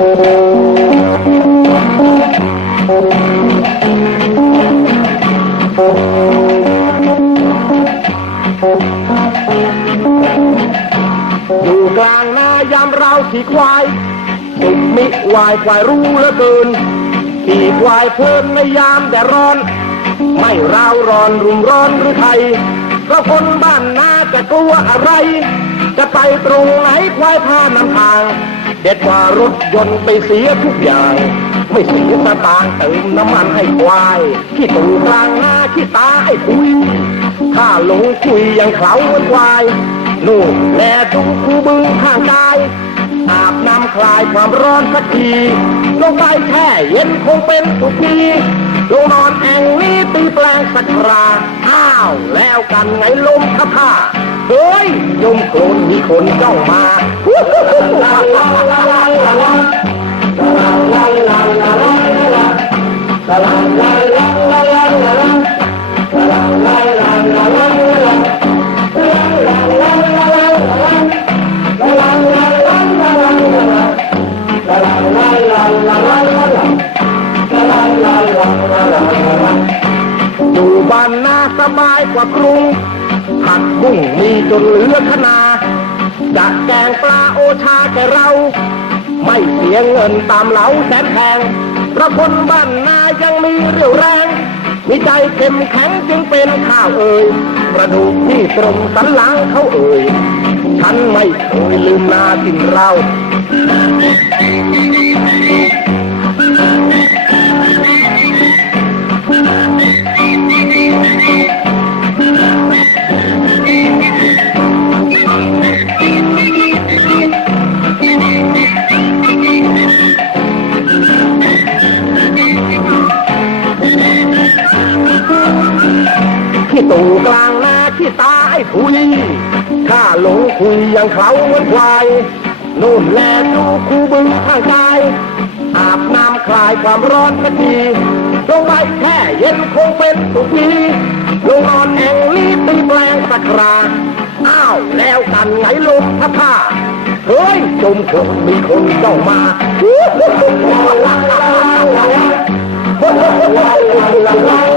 อยู่กลางนายามเราขี่ควายสุกมิวายควายรู้เหลือเกินขี่ควายเพลินในยามแดดร้อน ไม่ราวร้อนรุมร้อนหรือไทยเพราะคนบ้านนาจะกลัวอะไร จะไปตรงไหนควายพานำทาง เด็ดกว่ารถยนต์ไปเสียทุกอย่าง ไม่เสียสตางค์เติมน้ำมันให้ควายขี้ตูกลางหน้าขี้ตาไอ้คุยข้าหลงคุยยังเขาควายนู่นแลดูคูบึงข้างกายอาบน้ำคลายความร้อนสักทีลงไปแช่เย็นคงเป็นสุขีลงนอนแอ่งนี้ตีแปลงสักครา อ้าว แล้วกันไงลมทับผ้าเฮ้ย ยมโคลนมีคนจ้องมาอยู่บ้านนาสบายกว่ากรุง ผักบุ้งมีจนเหลือขนาจะแกงปลาโอชาแก่เรา ไม่เสียเงินตามเหลาแสนแพงพระคนบ้านนายังมีเรี่ยวแรง มีใจเข้มแข็งจึงเป็นข้าวเอ่ยกระดูกที่ตรงสันหลังเขาเอ่ยฉันไม่เคยลืมนากินเรา ขี้ตู่กลางหน้าขี้ตาไอ้ทุยข้าหลงคุยยังเขาเหมือนควายนู่นแลดูคูบึงข้างกาย อาบน้ำคลายความร้อนสักทีลงไปแค่เย็นคงเป็นสุขีลงนอนแอ่งนี้ตีแปลงสักราอ้าวแล้วกันไงลมทับผ้าเฮ้ยจมคงมีคนต้องมา La la la la la la la la la la la